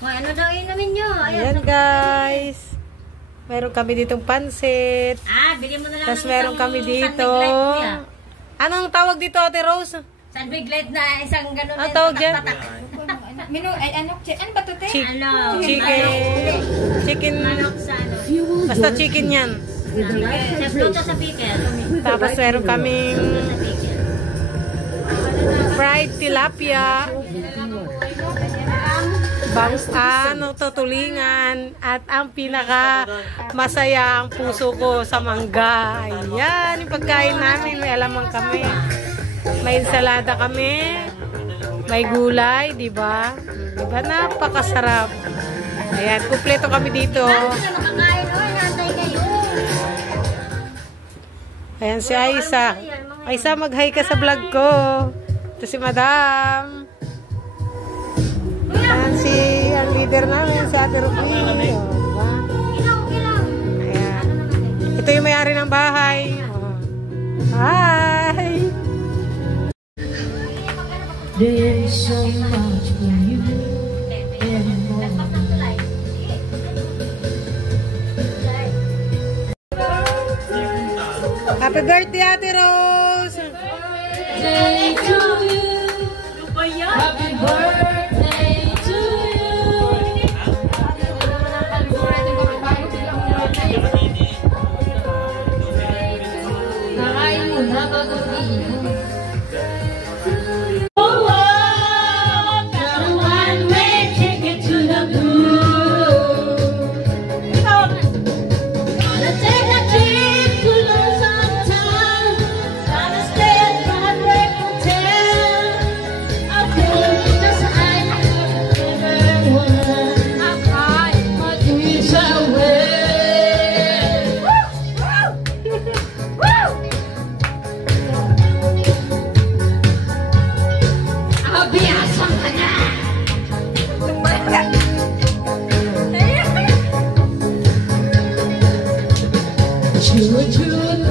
Ano daw inumin nyo? Ayan guys. Meron kami ditong pansit. Bili mo na lang. Tapos meron kami dito. Anong tawag dito, Ate Rose? Sunbig light na isang ganun. Anong tawag dyan? Ano ba ito, te? Chicken. Manok sa ano? Basta chicken yan. Luto sa pickle. Tapos meron kaming fried tilapia. Tutulingan. At ang pinaka masaya ang puso ko sa mangga. Ayan, yung pagkain namin. May alamang kami. May ensalada kami. May gulay, di ba? Diba? Napakasarap. Ayan, kumpleto kami dito. Ayan si Aisa. Aisa, mag-hi ka sa vlog ko. Ito si Madam. Ayan si ang leader namin, si Ate Ruby. Ayan. Ito yung may-ari ng bahay. Hi! There's so much for you anymore. Happy birthday, Ate Rose! Day to you. Happy birthday to you. Nakain mo na bago inom. True, true,